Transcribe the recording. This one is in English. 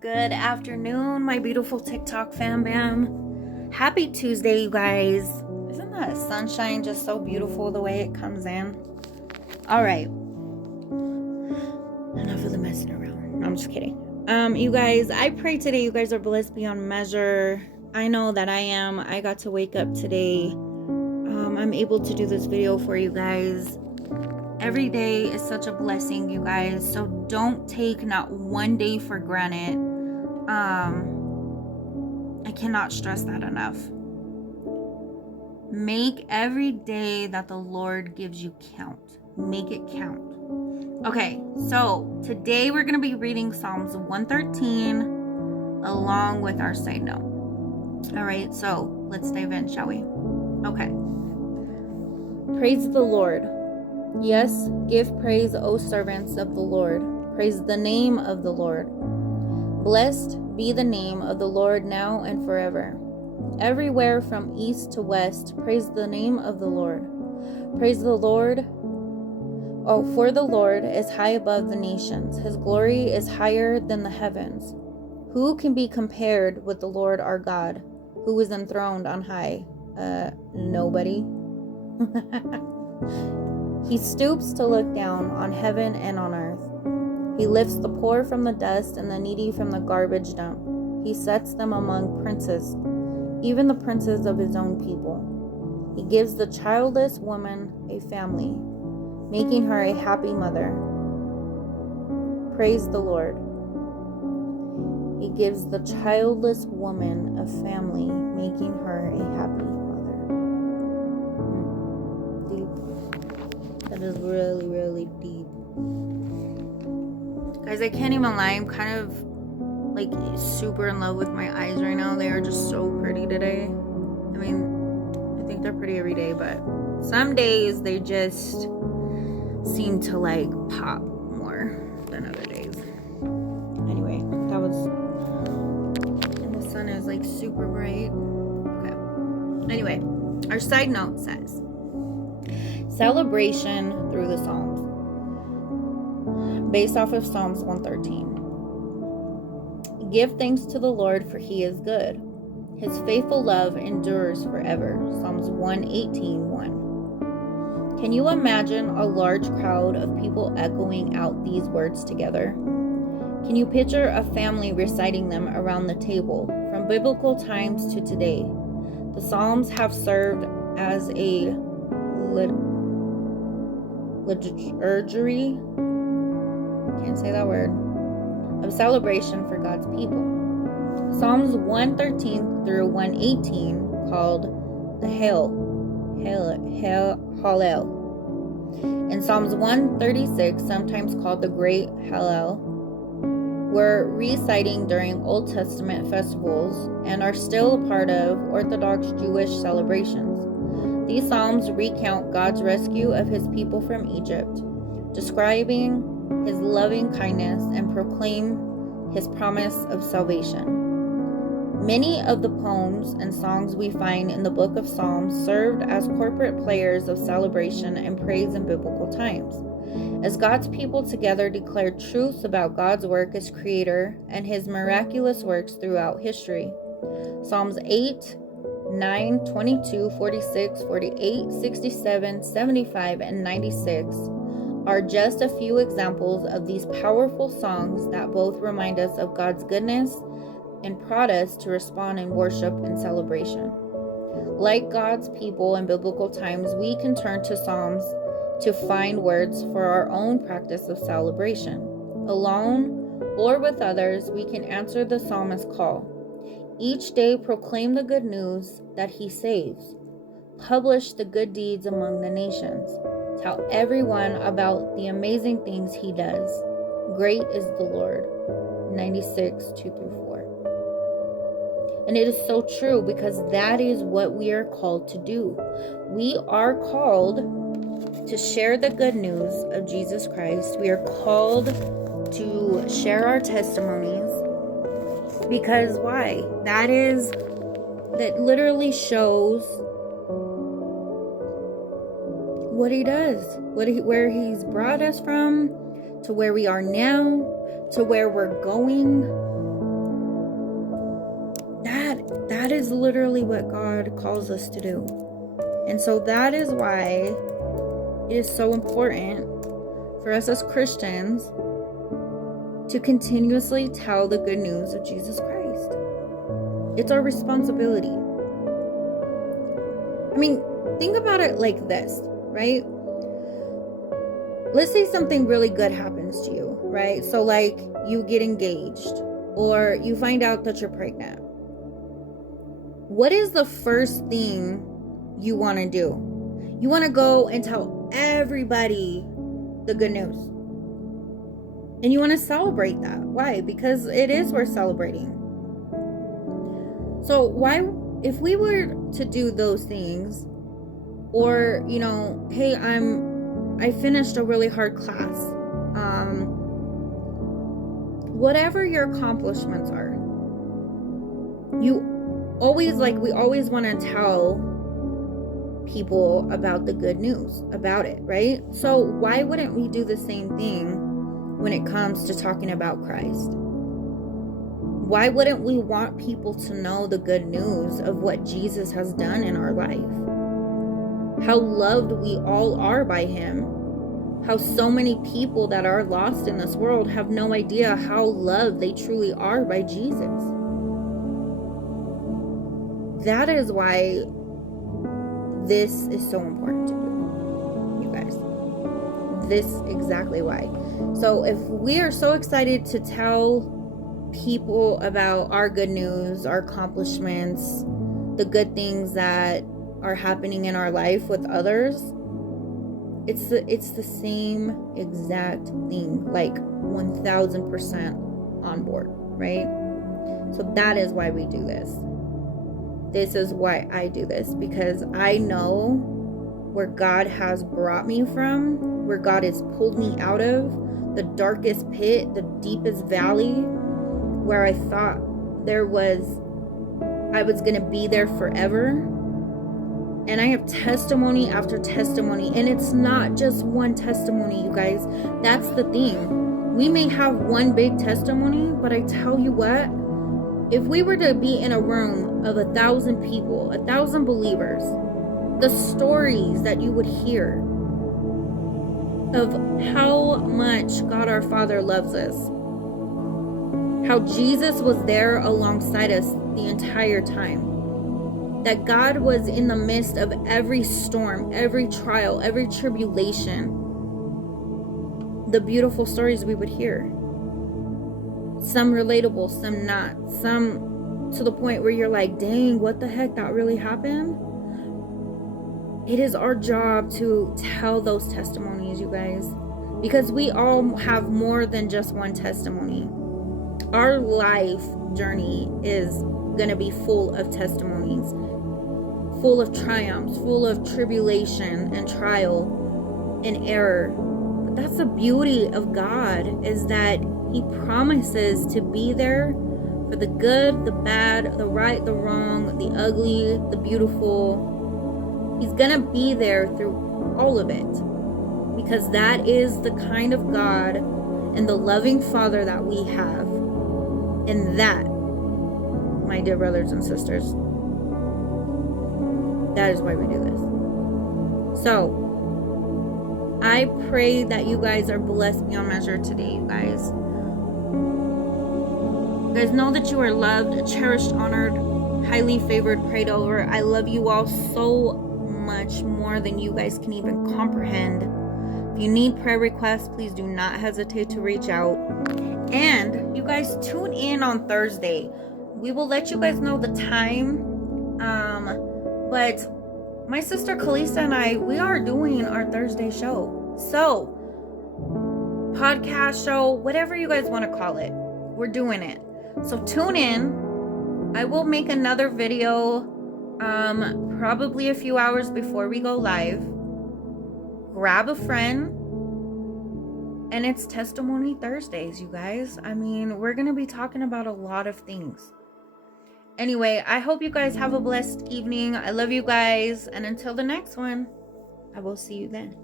Good afternoon, my beautiful TikTok fam bam. Happy Tuesday, you guys. Isn't that sunshine just so beautiful the way it comes in? All right. Enough of the messing around. No, I'm just kidding. You guys, I pray today you guys are blessed beyond measure. I know that I am. I got to wake up today. I'm able to do this video for you guys. Every day is such a blessing, you guys. So don't take not one day for granted. I cannot stress that enough. Make every day that the Lord gives you count. Make it count. Okay, so today we're going to be reading Psalms 113 along with our side note. All right, so let's dive in, shall we? Okay. Praise the Lord. Yes, give praise, O servants of the Lord. Praise the name of the Lord. Blessed be the name of the Lord now and forever. Everywhere from east to west, praise the name of the Lord. Praise the Lord. Oh, for the Lord is high above the nations. His glory is higher than the heavens. Who can be compared with the Lord our God, who is enthroned on high? Nobody. He stoops to look down on heaven and on earth. He lifts the poor from the dust and the needy from the garbage dump. He sets them among princes, even the princes of his own people. He gives the childless woman a family, making her a happy mother. Praise the Lord. He gives the childless woman a family, making her a happy mother. Deep. That is really, really deep. Guys, I can't even lie. I'm kind of like super in love with my eyes right now. They are just so pretty today. I mean, I think they're pretty every day, but some days they just seem to like pop more than other days. Anyway, that was, and the sun is like super bright. Okay. Anyway, our side note says, celebration through the Psalms, based off of Psalms 113. Give thanks to the Lord, for he is good. His faithful love endures forever. Psalms 118:1. Can you imagine a large crowd of people echoing out these words together? Can you picture a family reciting them around the table, from biblical times to today? The Psalms have served as a liturgy, can't say that word, of celebration for God's people. Psalms 113 through 118, called the Hallel, and Psalms 136, sometimes called the Great Hallel, were reciting during Old Testament festivals and are still a part of Orthodox Jewish celebrations. These psalms recount God's rescue of his people from Egypt, describing his loving kindness, and proclaim his promise of salvation. Many of the poems and songs we find in the book of Psalms served as corporate players of celebration and praise in biblical times, as God's people together declared truths about God's work as creator and his miraculous works throughout history. Psalms 8, 9, 22, 46, 48, 67, 75, and 96 are just a few examples of these powerful songs that both remind us of God's goodness and prod us to respond in worship and celebration. Like God's people in biblical times, we can turn to Psalms to find words for our own practice of celebration. Alone or with others, we can answer the psalmist's call. Each day proclaim the good news that he saves. Publish the good deeds among the nations. Tell everyone about the amazing things he does. Great is the Lord. 96, 2-4. And it is so true, because that is what we are called to do. We are called to share the good news of Jesus Christ. We are called to share our testimonies. Because why? That literally shows what he does, where he's brought us from, to where we are now, to where we're going. that is literally what God calls us to do. And so that is why it is so important for us as Christians to continuously tell the good news of Jesus Christ. It's our responsibility. I mean, think about it like this, right? Let's say something really good happens to you, right? So like you get engaged or you find out that you're pregnant. What is the first thing you want to do? You want to go and tell everybody the good news. And you want to celebrate that. Why? Because it is worth celebrating. So why, if we were to do those things, or, you know, hey, I finished a really hard class. Whatever your accomplishments are, we always want to tell people about the good news about it, right? So why wouldn't we do the same thing when it comes to talking about Christ? Why wouldn't we want people to know the good news of what Jesus has done in our life? How loved we all are by him. How so many people that are lost in this world have no idea how loved they truly are by Jesus. That is why this is so important to do, you guys. This exactly why. So if we are so excited to tell people about our good news, our accomplishments, the good things that are happening in our life with others, it's the same exact thing, like 1000% on board, right? So that is why we do this. This is why I do this, because I know where God has brought me from, where God has pulled me out of the darkest pit, the deepest valley, where I thought I was going to be there forever. And I have testimony after testimony. And it's not just one testimony, you guys. That's the thing. We may have one big testimony, but I tell you what, if we were to be in a room of 1,000 people, 1,000 believers, the stories that you would hear of how much God our Father loves us, how Jesus was there alongside us the entire time, that God was in the midst of every storm, every trial, every tribulation, the beautiful stories we would hear. Some relatable, some not, some to the point where you're like, dang, what the heck, that really happened? It is our job to tell those testimonies, you guys, because we all have more than just one testimony. Our life journey is going to be full of testimonies, full of triumphs, full of tribulation and trial and error. But that's the beauty of God, is that he promises to be there for the good, the bad, the right, the wrong, the ugly, the beautiful. He's going to be there through all of it, because that is the kind of God and the loving Father that we have. And that, my dear brothers and sisters, that is why we do this. So, I pray that you guys are blessed beyond measure today, you guys. You guys know that you are loved, cherished, honored, highly favored, prayed over. I love you all so much, more than you guys can even comprehend. If you need prayer requests, please do not hesitate to reach out. And you guys tune in on Thursday. We will let you guys know the time. But my sister Kalisa and I, we are doing our Thursday show. So, podcast show, whatever you guys want to call it, we're doing it. So tune in. I will make another video probably a few hours before we go live. Grab a friend. And it's Testimony Thursdays, you guys. I mean, we're going to be talking about a lot of things. Anyway, I hope you guys have a blessed evening. I love you guys. And until the next one, I will see you then.